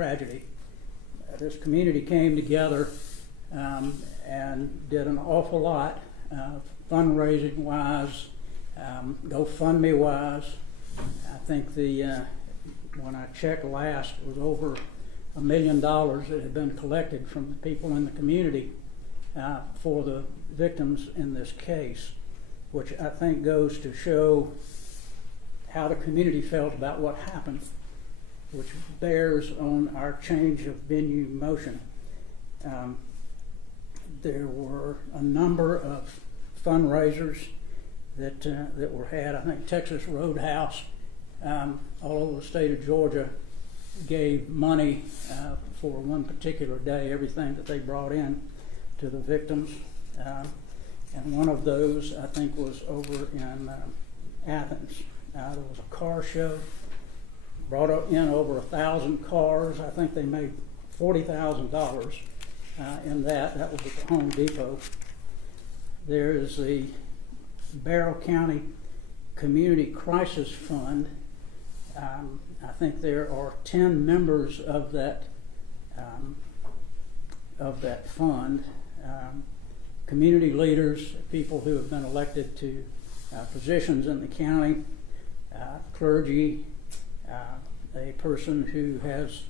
tragedy. This community came together and did an awful lot, fundraising wise, GoFundMe wise. I think when I checked last, it was over $1 million that had been collected from the people in the community for the victims in this case, which I think goes to show how the community felt about what happened, which bears on our change of venue motion. There were a number of fundraisers that were had. I think Texas Roadhouse, all over the state of Georgia, gave money for one particular day, everything that they brought in to the victims. And one of those, I think, was over in Athens. There was a car show, brought in over 1,000 cars. I think they made $40,000 in that. That was at the Home Depot. There is the Barrow County Community Crisis Fund. I think there are 10 members of that fund. Community leaders, people who have been elected to positions in the county, clergy, a person who has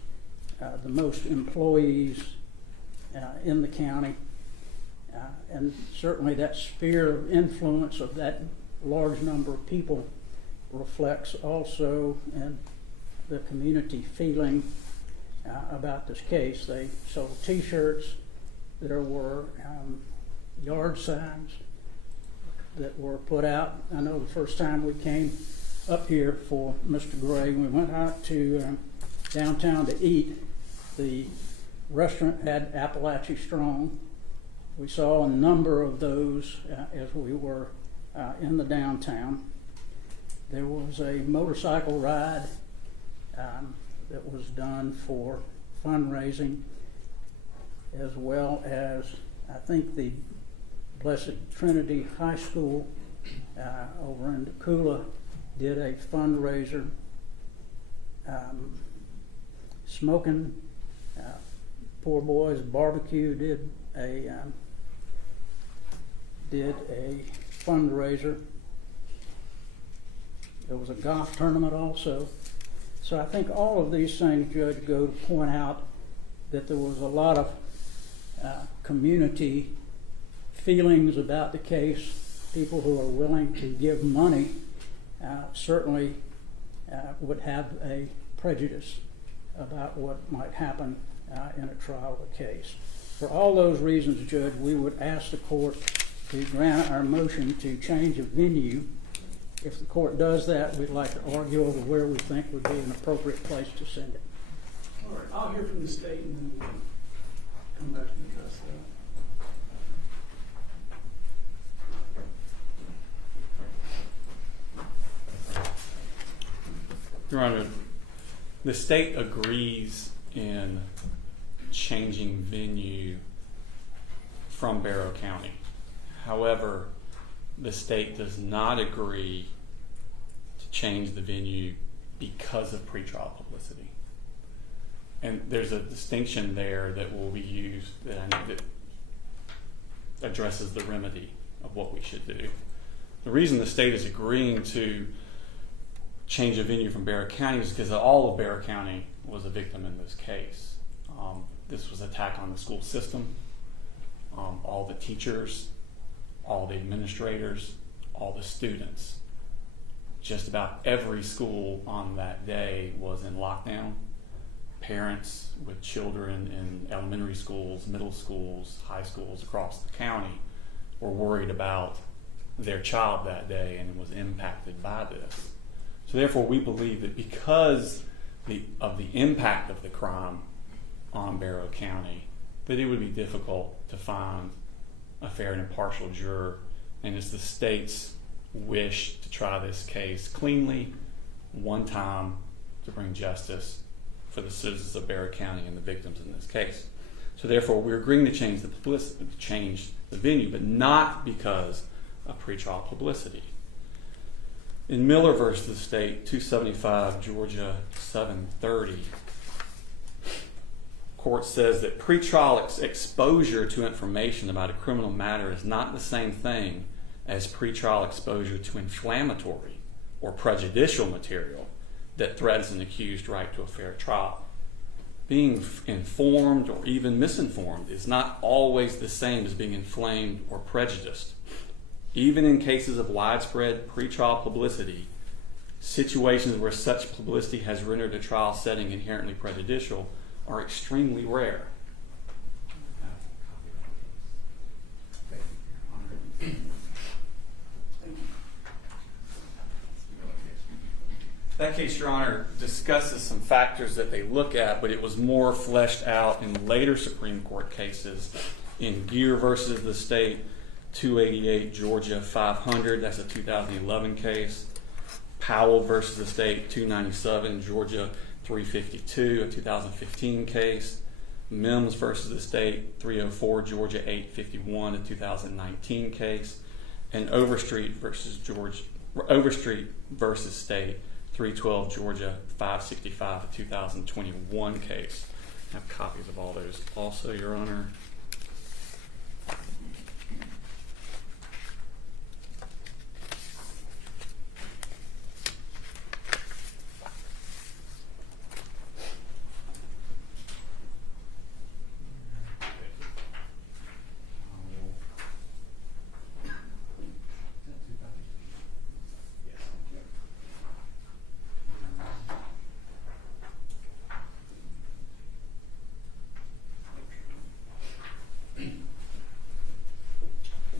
the most employees in the county, and certainly that sphere of influence of that large number of people reflects also in the community feeling about this case. They sold T-shirts. There were yard signs that were put out. I know the first time we came up here for Mr. Gray, we went out to downtown to eat. The restaurant had Appalachee Strong. We saw a number of those as we were in the downtown. There was a motorcycle ride that was done for fundraising, as well as I think the Blessed Trinity High School over in Decula did a fundraiser. Smoking Poor Boys Barbecue did a fundraiser. There was a golf tournament also. So I think all of these things, Judge, go to point out that there was a lot of community feelings about the case. People who are willing to give money certainly would have a prejudice about what might happen in a trial of a case. For all those reasons, Judge, we would ask the court to grant our motion to change of venue. If the court does that, we'd like to argue over where we think would be an appropriate place to send it. All right, I'll hear from the state and then we'll come back and address that. Your Honor, the state agrees in changing venue from Barrow County. However, the state does not agree to change the venue because of pretrial publicity. And there's a distinction there that will be used that addresses the remedy of what we should do. The reason the state is agreeing to change a venue from Barrow County is because all of Barrow County was a victim in this case. This was an attack on the school system, all the teachers, all the administrators, all the students. Just about every school on that day was in lockdown. Parents with children in elementary schools, middle schools, high schools across the county were worried about their child that day and was impacted by this. So therefore, we believe that because of the impact of the crime on Barrow County, that it would be difficult to find a fair and impartial juror, and it's the state's wish to try this case cleanly, one time, to bring justice for the citizens of Barrow County and the victims in this case. So therefore, we're agreeing to change the publicity, to change the venue, but not because of pretrial publicity. In Miller versus the state, 275 Georgia 730, court says that pretrial exposure to information about a criminal matter is not the same thing as pretrial exposure to inflammatory or prejudicial material that threatens an accused right to a fair trial. Being informed or even misinformed is not always the same as being inflamed or prejudiced. Even in cases of widespread pretrial publicity, situations where such publicity has rendered a trial setting inherently prejudicial are extremely rare. That case, Your Honor, discusses some factors that they look at, but it was more fleshed out in later Supreme Court cases. In Gear versus the State, 288 Georgia 500, that's a 2011 case. Powell versus the State, 297 Georgia 352, a 2015 case. Mims versus the State, 304 Georgia 851, a 2019 case. And Overstreet versus State, 312 Georgia 565, a 2021 case. I have copies of all those also, Your Honor.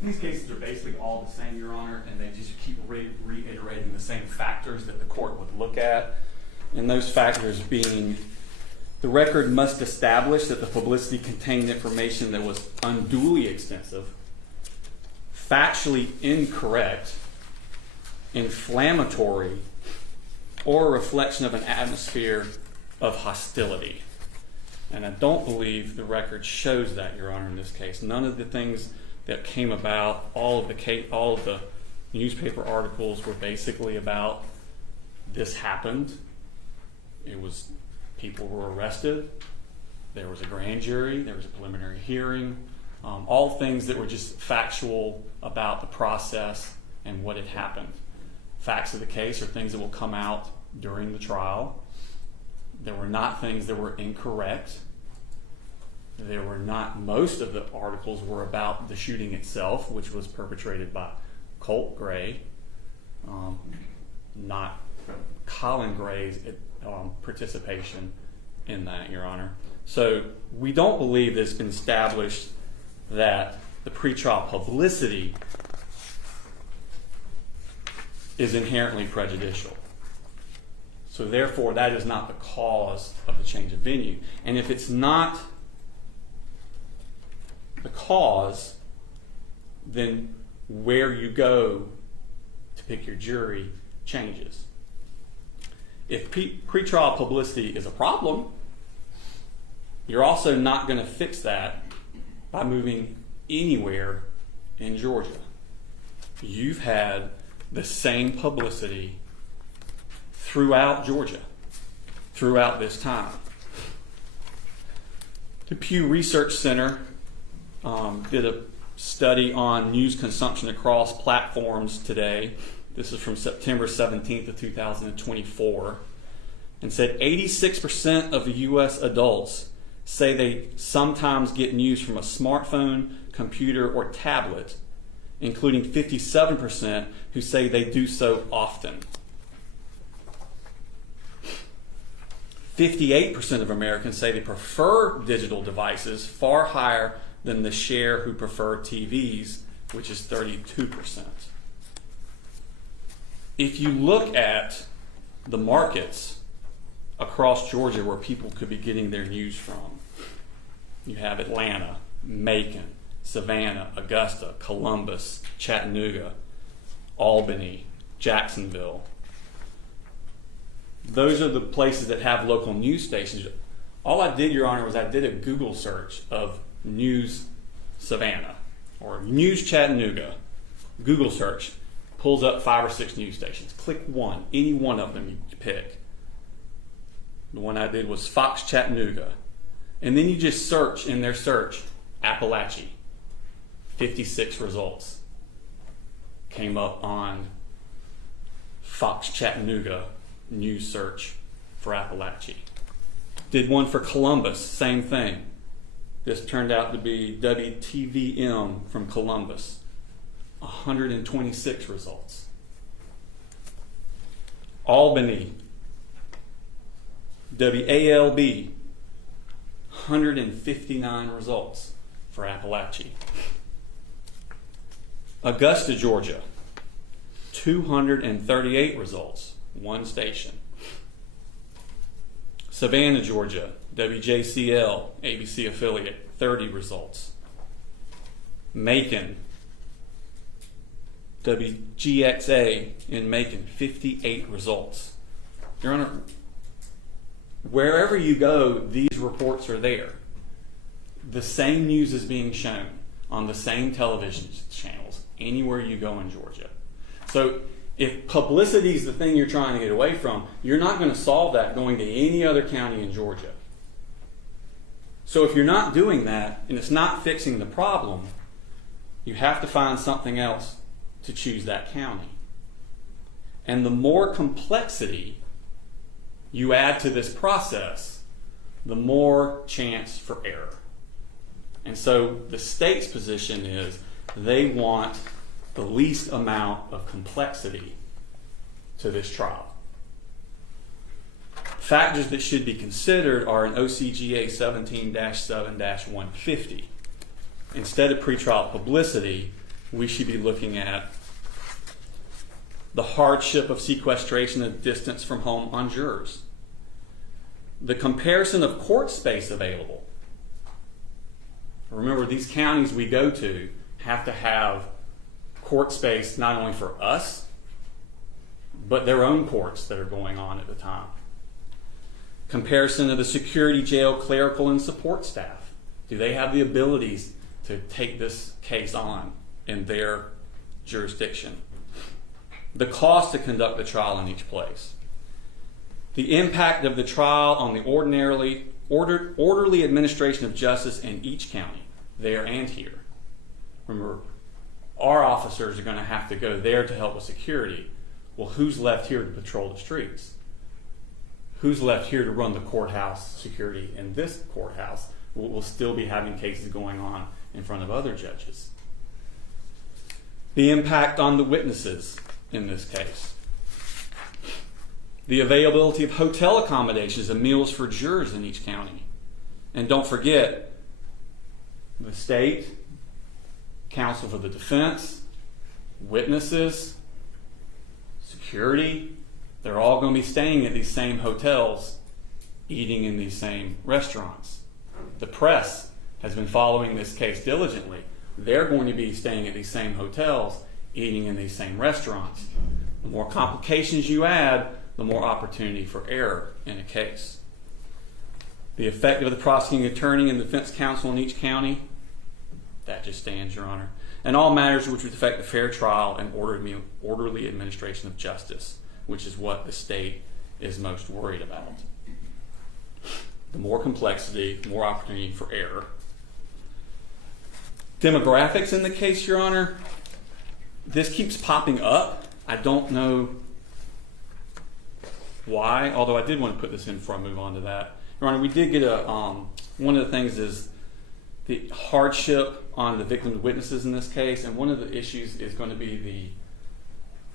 These cases are basically all the same, Your Honor, and they just keep reiterating the same factors that the court would look at. And those factors being, the record must establish that the publicity contained information that was unduly extensive, factually incorrect, inflammatory, or a reflection of an atmosphere of hostility. And I don't believe the record shows that, Your Honor, in this case. None of the things that came about, all of the newspaper articles were basically about this happened. It was people were arrested. There was a grand jury. There was a preliminary hearing. All things that were just factual about the process and what had happened. Facts of the case are things that will come out during the trial. There were not things that were incorrect. There were not, most of the articles were about the shooting itself, which was perpetrated by Colin Gray, not Colin Gray's participation in that, Your Honor. So we don't believe it's been established that the pretrial publicity is inherently prejudicial. So therefore, that is not the cause of the change of venue. And if it's not the cause, then where you go to pick your jury changes. If pretrial publicity is a problem, you're also not going to fix that by moving anywhere in Georgia. You've had the same publicity throughout Georgia, throughout this time. The Pew Research Center did a study on news consumption across platforms today. This is from September 17th of 2024, and said 86% of the U.S. adults say they sometimes get news from a smartphone, computer, or tablet, including 57% who say they do so often. 58% of Americans say they prefer digital devices, far higher than the share who prefer TVs, which is 32%. If you look at the markets across Georgia where people could be getting their news from, you have Atlanta, Macon, Savannah, Augusta, Columbus, Chattanooga, Albany, Jacksonville. Those are the places that have local news stations. All I did, Your Honor, was I did a Google search of News Savannah or News Chattanooga. Google search pulls up 5 or 6 news stations. Click one, any one of them you pick. The one I did was Fox Chattanooga. And then you just search in their search, Appalachee. 56 results came up on Fox Chattanooga news search for Appalachee. Did one for Columbus, same thing. This turned out to be WTVM from Columbus. 126 results. Albany, WALB, 159 results for Appalachee. Augusta, Georgia, 238 results, one station. Savannah, Georgia, WJCL, ABC affiliate, 30 results. Macon, WGXA in Macon, 58 results. Your Honor, wherever you go, these reports are there. The same news is being shown on the same television channels anywhere you go in Georgia. So if publicity is the thing you're trying to get away from, you're not going to solve that going to any other county in Georgia. So if you're not doing that and it's not fixing the problem, you have to find something else to choose that county. And the more complexity you add to this process, the more chance for error. And so the state's position is they want the least amount of complexity to this trial. Factors that should be considered are in OCGA 17-7-150. Instead of pretrial publicity, we should be looking at the hardship of sequestration and distance from home on jurors, the comparison of court space available. Remember, these counties we go to have to have court space not only for us, but their own courts that are going on at the time. Comparison of the security, jail, clerical, and support staff. Do they have the abilities to take this case on in their jurisdiction? The cost to conduct the trial in each place. The impact of the trial on the orderly administration of justice in each county, there and here. Remember, our officers are going to have to go there to help with security. Well, who's left here to patrol the streets? Who's left here to run the courthouse security in this courthouse? We'll still be having cases going on in front of other judges. The impact on the witnesses in this case. The availability of hotel accommodations and meals for jurors in each county. And don't forget, the state, counsel for the defense, witnesses, security, they're all going to be staying at these same hotels, eating in these same restaurants. The press has been following this case diligently. They're going to be staying at these same hotels, eating in these same restaurants. The more complications you add, the more opportunity for error in a case. The effect of the prosecuting attorney and defense counsel in each county, that just stands, Your Honor. And all matters which would affect the fair trial and orderly administration of justice, which is what the state is most worried about. The more complexity, the more opportunity for error. Demographics in the case, Your Honor, this keeps popping up. I don't know why, although I did want to put this in before I move on to that. Your Honor, we did get one of the things is the hardship on the victim's witnesses in this case, and one of the issues is going to be the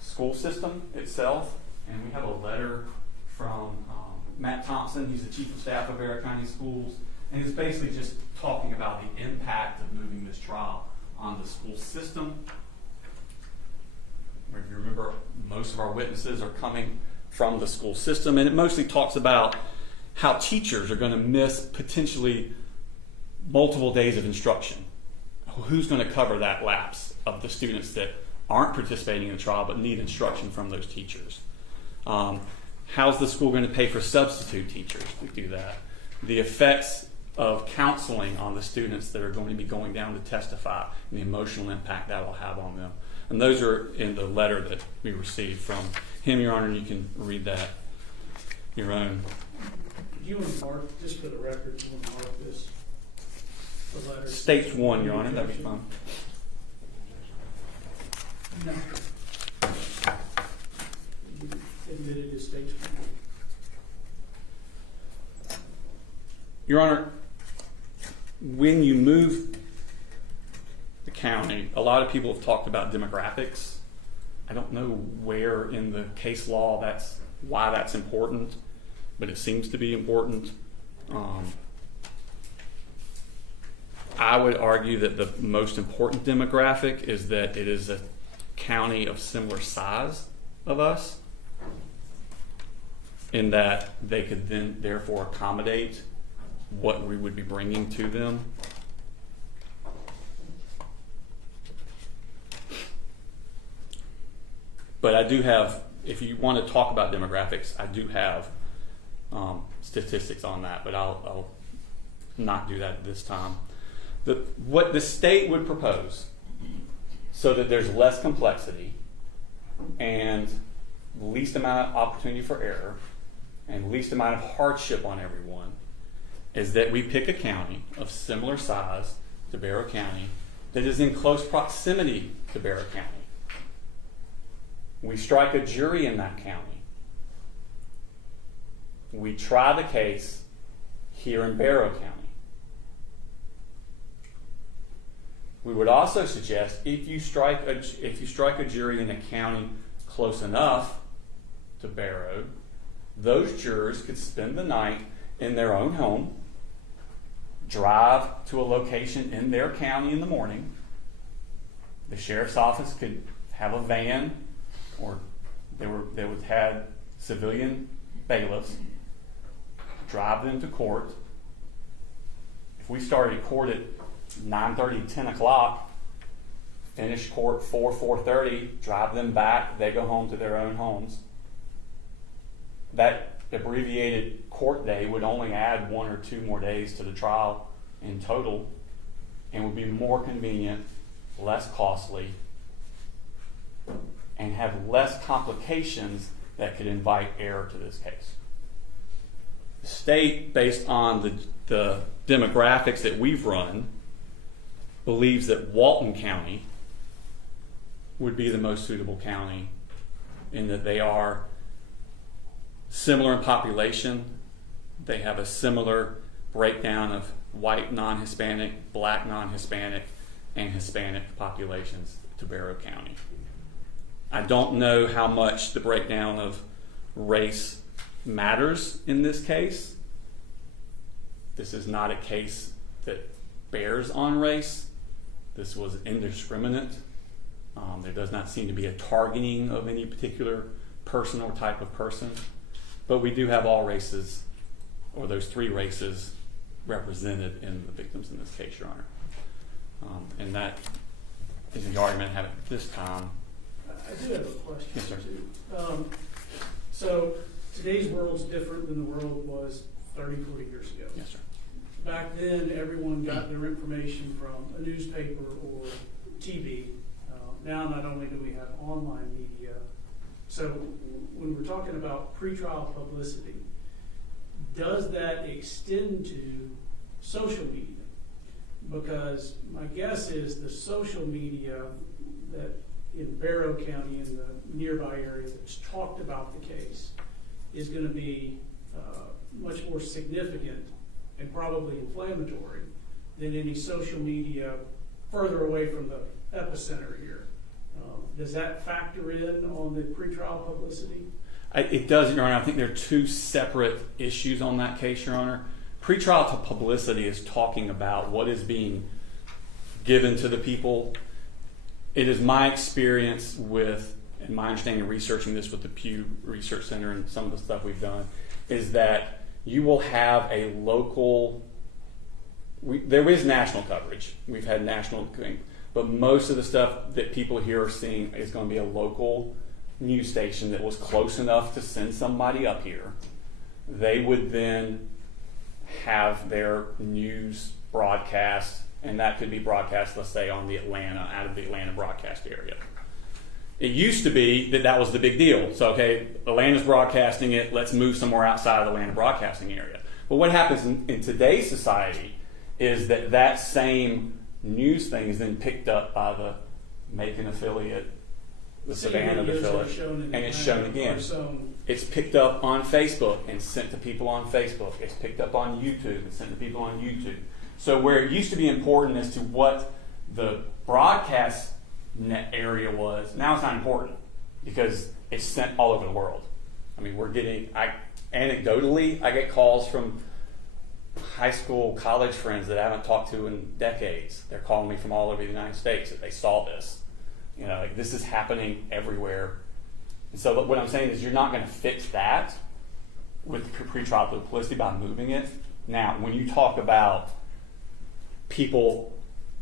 school system itself. And we have a letter from Matt Thompson. He's the chief of staff of Barrow County Schools, and he's basically just talking about the impact of moving this trial on the school system. If you remember, most of our witnesses are coming from the school system, and it mostly talks about how teachers are going to miss potentially multiple days of instruction. Who's going to cover that lapse of the students that aren't participating in the trial but need instruction from those teachers? How's the school going to pay for substitute teachers to do that? The effects of counseling on the students that are going to be going down to testify and the emotional impact that will have on them. And those are in the letter that we received from him, Your Honor. You can read that your own. You and Mark, just for the record, you and Mark this state's one, Your Honor, that'd be fine. No. You admitted as state's one. Your Honor, when you move the county, a lot of people have talked about demographics. I don't know where in the case law why that's important, but it seems to be important. I would argue that the most important demographic is that it is a county of similar size of us, in that they could then therefore accommodate what we would be bringing to them. But I do have, if you want to talk about demographics, I do have statistics on that, but I'll not do that at this time. What the state would propose, so that there's less complexity and least amount of opportunity for error and least amount of hardship on everyone, is that we pick a county of similar size to Barrow County that is in close proximity to Barrow County. We strike a jury in that county. We try the case here in Barrow County. We would also suggest if you strike a jury in a county close enough to Barrow, those jurors could spend the night in their own home, drive to a location in their county in the morning. The sheriff's office could have a van, or they would have civilian bailiffs drive them to court. If we started court at 9:30, 10 o'clock, finish court 4:30, drive them back, they go home to their own homes. That abbreviated court day would only add 1 or 2 more days to the trial in total, and would be more convenient, less costly, and have less complications that could invite error to this case. The state, based on the demographics that we've run, believes that Walton County would be the most suitable county, in that they are similar in population. They have a similar breakdown of white non-Hispanic, black non-Hispanic, and Hispanic populations to Barrow County. I don't know how much the breakdown of race matters in this case. This is not a case that bears on race. This was indiscriminate. There does not seem to be a targeting of any particular person or type of person. But we do have all races, or those 3 races, represented in the victims in this case, Your Honor. And that is the argument I have at this time. I do have a question. Yes, sir. Too. So today's world's different than the world was 30, 40 years ago. Yes, sir. Back then, everyone got their information from a newspaper or TV. Now, not only do we have online media, so when we're talking about pretrial publicity, does that extend to social media? Because my guess is the social media that in Barrow County, in the nearby area that's talked about the case, is going to be much more significant and probably inflammatory than any social media further away from the epicenter here. Does that factor in on the pretrial publicity? It does, Your Honor. I think there are 2 separate issues on that case, Your Honor. Pretrial to publicity is talking about what is being given to the people. It is my experience with, and my understanding of researching this with the Pew Research Center and some of the stuff we've done, is that you will have a local, there is national coverage. We've had national, but most of the stuff that people here are seeing is going to be a local news station that was close enough to send somebody up here. They would then have their news broadcast, and that could be broadcast, let's say, on the Atlanta, out of the Atlanta broadcast area. It used to be that was the big deal. So, okay, Atlanta's broadcasting it, let's move somewhere outside of the Atlanta broadcasting area. But what happens in today's society is that that same news thing is then picked up by the Macon affiliate, the Savannah affiliate, and it's shown again. It's picked up on Facebook and sent to people on Facebook. It's picked up on YouTube and sent to people on YouTube. So where it used to be important as to what the broadcast net area was, now it's not important because it's sent all over the world. I mean, anecdotally, I get calls from high school, college friends that I haven't talked to in decades. They're calling me from all over the United States that they saw this. You know, like, this is happening everywhere. And so what I'm saying is you're not going to fix that with pretrial publicity by moving it. Now, when you talk about people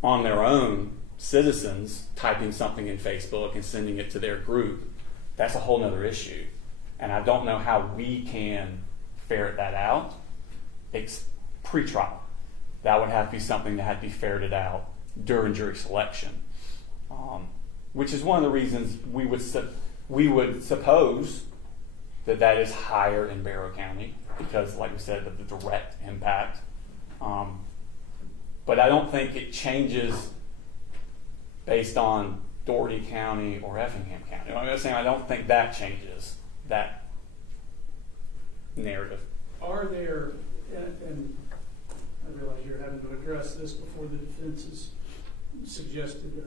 on their own, citizens, typing something in Facebook and sending it to their group, that's a whole nother issue. And I don't know how we can ferret that out. It's pretrial. That would have to be something that had to be ferreted out during jury selection. Which is one of the reasons we would suppose that is higher in Barrow County because, like we said, of the direct impact. But I don't think it changes based on Dougherty County or Effingham County. I'm saying I don't think that changes that narrative. Are there, and I realize you're having to address this before the defense has suggested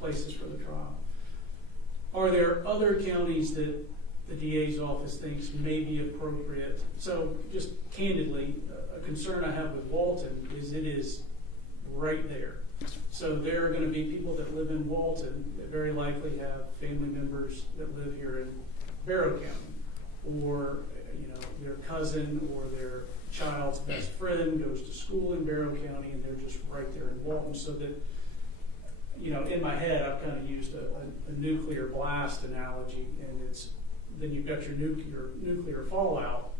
places for the trial. Are there other counties that the DA's office thinks may be appropriate? So just candidly, a concern I have with Walton is it is right there. So there are going to be people that live in Walton that very likely have family members that live here in Barrow County, or their cousin or their child's best friend goes to school in Barrow County, and they're just right there in Walton. So that, in my head, I've kind of used a nuclear blast analogy, and it's then you've got your nuclear fallout.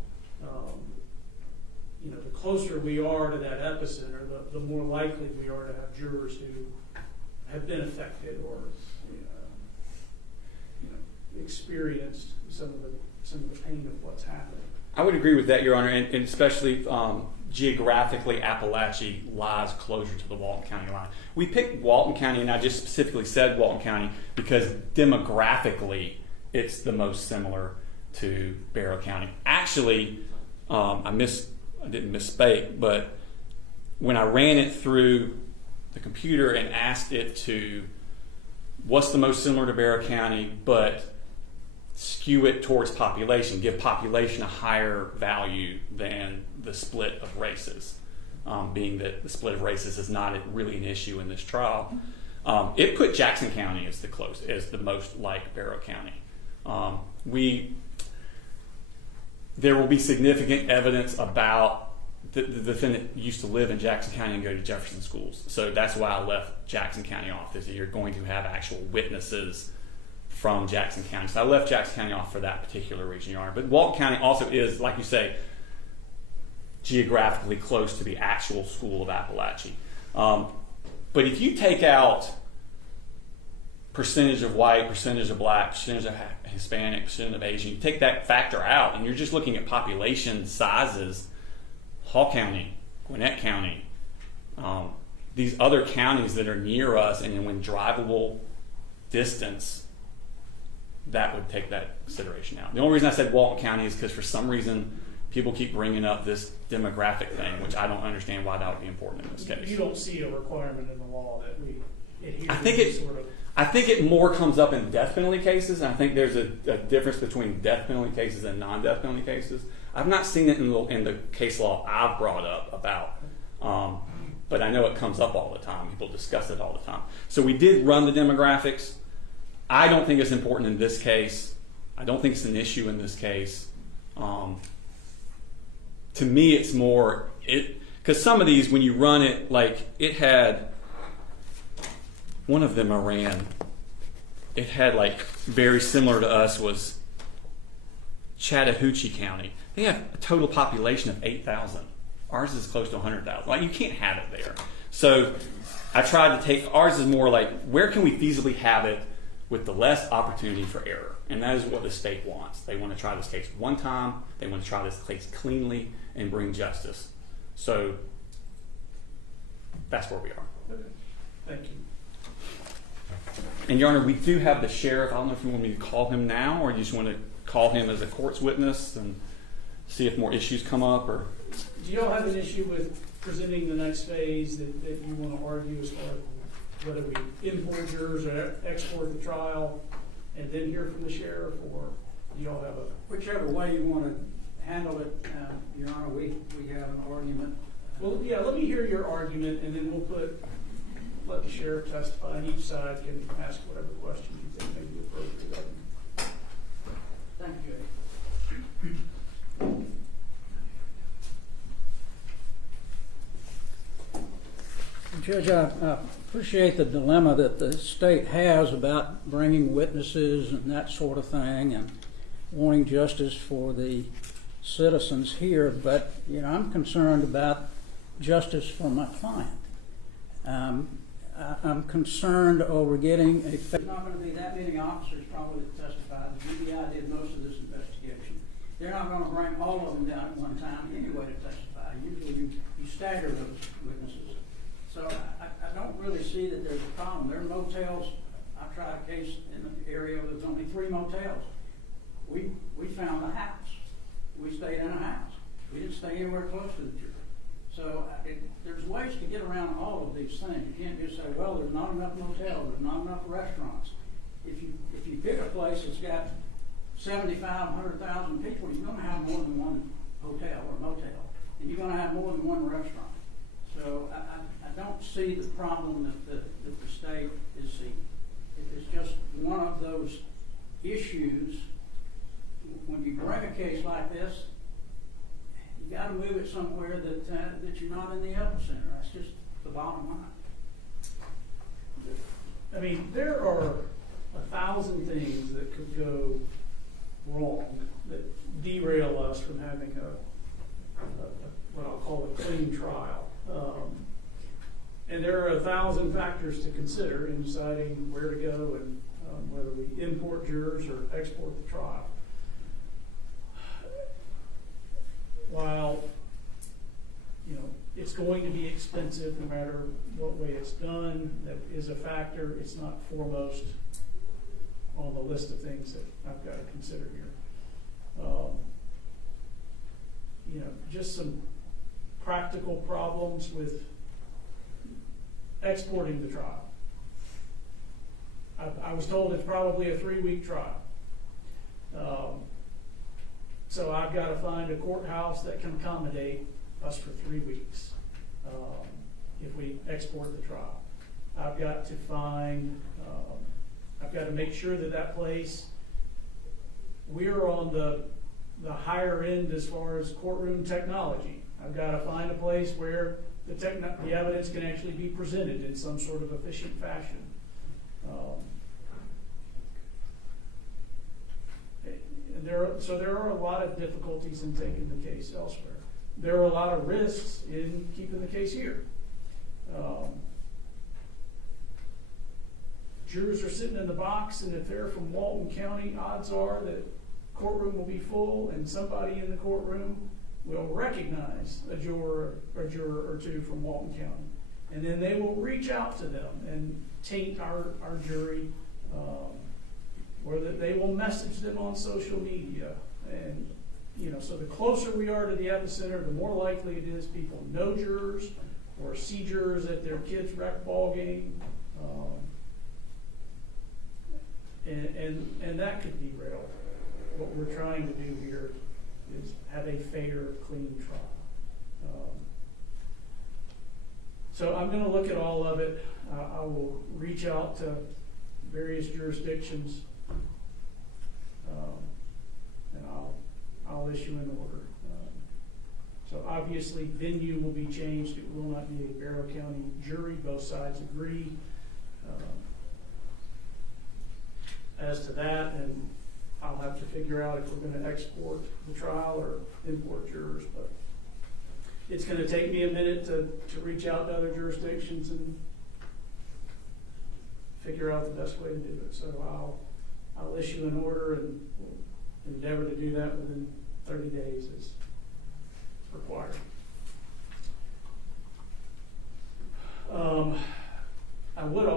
The closer we are to that epicenter, the more likely we are to have jurors who have been affected or experienced some of the pain of what's happening. I would agree with that, Your Honor, and especially geographically, Appalachie lies closer to the Walton County line. We picked Walton County, and I just specifically said Walton County because demographically it's the most similar to Barrow County. Actually, I didn't misspeak, but when I ran it through the computer and asked it to what's the most similar to Barrow County, but skew it towards population, give population a higher value than the split of races, being that the split of races is not really an issue in this trial. It put Jackson County as the most like Barrow County. There will be significant evidence about the defendant used to live in Jackson County and go to Jefferson schools. So that's why I left Jackson County off, is that you're going to have actual witnesses from Jackson County. So I left Jackson County off for that particular reason, Your Honor. But Walton County also is, like you say, geographically close to the actual school of Appalachie. But if you take out percentage of white, percentage of black, percentage of Hispanic, percentage of Asian, you take that factor out and you're just looking at population sizes, Hall County, Gwinnett County, these other counties that are near us and when drivable distance, that would take that consideration out. The only reason I said Walton County is because for some reason people keep bringing up this demographic thing, which I don't understand why that would be important in this case. You don't see a requirement in the law that we adhere I think to this sort of... I think it more comes up in death penalty cases, and I think there's a difference between death penalty cases and non-death penalty cases. I've not seen it in the case law I've brought up about, but I know it comes up all the time. People discuss it all the time. So we did run the demographics. I don't think it's important in this case. I don't think it's an issue in this case. To me, it's more, because some of these, when you run it, like it had, one of them I ran, it had like very similar to us was Chattahoochee County. They have a total population of 8,000. Ours is close to 100,000. Like you can't have it there. So I tried to take, ours is more like, where can we feasibly have it with the less opportunity for error? And that is what the state wants. They want to try this case one time. They want to try this case cleanly and bring justice. So that's where we are. Okay, thank you. And Your Honor, we do have the sheriff. I don't know if you want me to call him now, or you just want to call him as a court's witness and see if more issues come up, or? Do y'all have an issue with presenting the next phase that you want to argue as far as whether we import jurors or export the trial and then hear from the sheriff, or do y'all have a? Whichever way you want to handle it, Your Honor, we have an argument. Well, yeah, let me hear your argument, and then let the sheriff testify, and each side can ask whatever questions you think may be appropriate. Thank you. Judge, I appreciate the dilemma that the state has about bringing witnesses and that sort of thing and wanting justice for the citizens here, but I'm concerned about justice for my client. I'm concerned over getting a... There's not going to be that many officers probably that testified. The GBI did most of this investigation. They're not going to bring all of them down at one time anyway to testify. Usually you stagger those witnesses. So I don't really see that there's a problem. There are motels. I tried a case in the area where there's only 3 motels. We found a house. We stayed in a house. We didn't stay anywhere close to the jury. So there's ways to get around all of these things. You can't just say, well, there's not enough motels, there's not enough restaurants. If you pick a place that's got 75,000, 100,000 people, you're going to have more than one hotel or motel, and you're going to have more than one restaurant. So I don't see the problem that the state is seeing. It's just one of those issues. When you bring a case like this, you got to move it somewhere that you're not in the epicenter. That's just the bottom line. I mean, there are 1,000 things that could go wrong that derail us from having what I'll call a clean trial. And there are 1,000 factors to consider in deciding where to go and whether we import jurors or export the trial. While it's going to be expensive no matter what way it's done, that is a factor. It's not foremost on the list of things that I've got to consider here. Just some practical problems with exporting the trial. I was told it's probably a 3-week trial. So I've got to find a courthouse that can accommodate us for 3 weeks if we export the trial. I've got to make sure that place, we're on the higher end as far as courtroom technology. I've got to find a place where the evidence can actually be presented in some sort of efficient fashion. There are a lot of difficulties in taking the case elsewhere. There are a lot of risks in keeping the case here. Jurors are sitting in the box, and if they're from Walton County, odds are that courtroom will be full, and somebody in the courtroom will recognize a juror or two from Walton County, and then they will reach out to them and taint our jury. Or that they will message them on social media. And, so the closer we are to the epicenter, the more likely it is people know jurors or see jurors at their kids' rec ball game. And that could derail. What we're trying to do here is have a fair, clean trial. So I'm going to look at all of it. I will reach out to various jurisdictions. And I'll issue an order. So obviously venue will be changed. It will not be a Barrow County jury. Both sides agree as to that, and I'll have to figure out if we're going to export the trial or import jurors. But it's going to take me a minute to reach out to other jurisdictions and figure out the best way to do it. So I'll issue an order and we'll endeavor to do that within 30 days as required.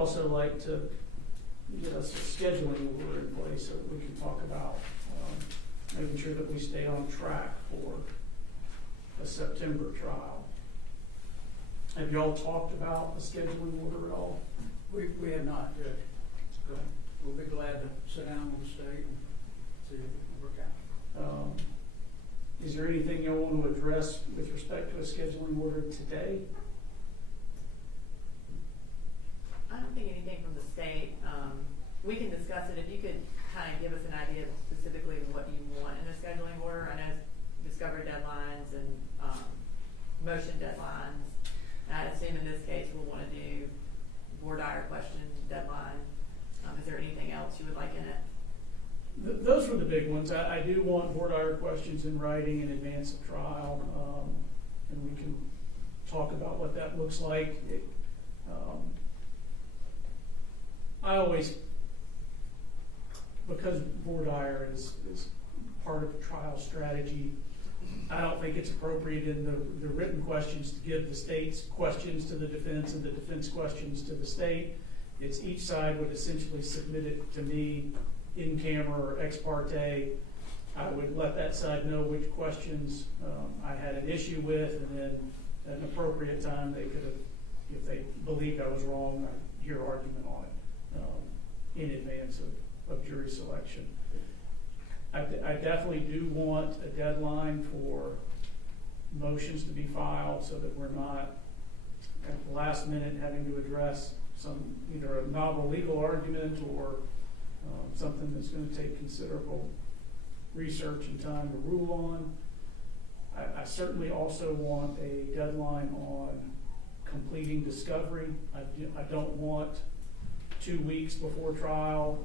also like to get us a scheduling order in place so that we can talk about making sure that we stay on track for a September trial. Have y'all talked about the scheduling order at all? We have not, Judge. We'll be glad to sit down with the state and see if it can work out. Is there anything you want to address with respect to a scheduling order today? I don't think anything from the state. We can discuss it. If you could kind of give us an idea of specifically what you want in a scheduling order. I know discovery deadlines and motion deadlines. And I assume in this case we'll want to do board ire question deadline. Is there anything else you would like in it? Those were the big ones. I do want board ire questions in writing in advance of trial, and we can talk about what that looks like. I always, because board ire is part of the trial strategy, I don't think it's appropriate in the written questions to give the state's questions to the defense and the defense questions to the state. It's each side would essentially submit it to me in camera or ex parte. I would let that side know which questions I had an issue with, and then at an appropriate time they could have, if they believed I was wrong, I'd hear argument on it in advance of jury selection. I definitely do want a deadline for motions to be filed so that we're not at the last minute having to address some either a novel legal argument or something that's going to take considerable research and time to rule on. I certainly also want a deadline on completing discovery. I don't want 2 weeks before trial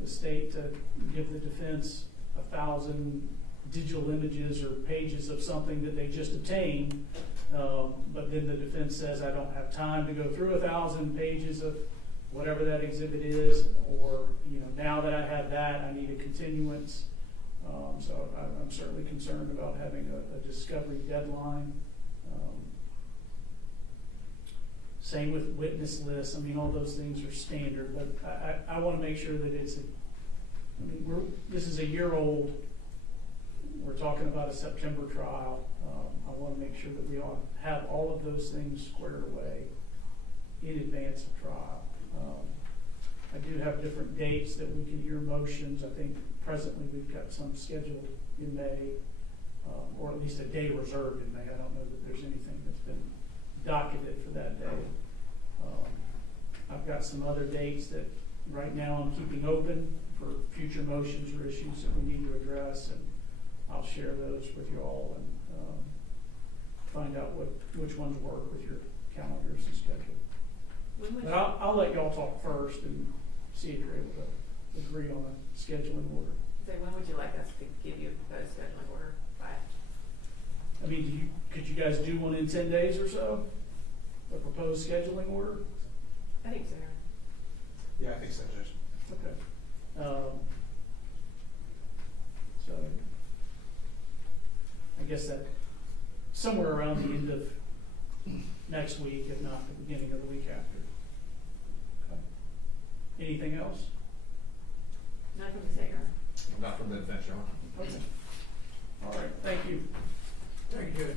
the state to give the defense 1,000 digital images or pages of something that they just obtained, but then the defense says I don't have time to go through 1,000 pages of whatever that exhibit is, or now that I have that, I need a continuance. So I'm certainly concerned about having a discovery deadline. Same with witness lists. I mean, all those things are standard, but I want to make sure that it's this is a year old. We're talking about a September trial. I want to make sure that we all have all of those things squared away in advance of trial. I do have different dates that we can hear motions. I think presently we've got some scheduled in May, or at least a day reserved in May. I don't know that there's anything that's been docketed for that day. I've got some other dates that right now I'm keeping open for future motions or issues that we need to address, and I'll share those with you all and find out which ones work with your calendars and schedule. But I'll let y'all talk first and see if you're able to agree on a scheduling order. So when would you like us to give you a proposed scheduling order by? I mean, could you guys do one in 10 days or so? A proposed scheduling order? I think so. Yeah, I think so, Judge. Okay. So I guess that somewhere around the end of next week, if not the beginning of the week after. Okay. Anything else? Not from the state, right? Not from the defense, Your Honor. Okay. All right. Thank you. Thank you, Judge.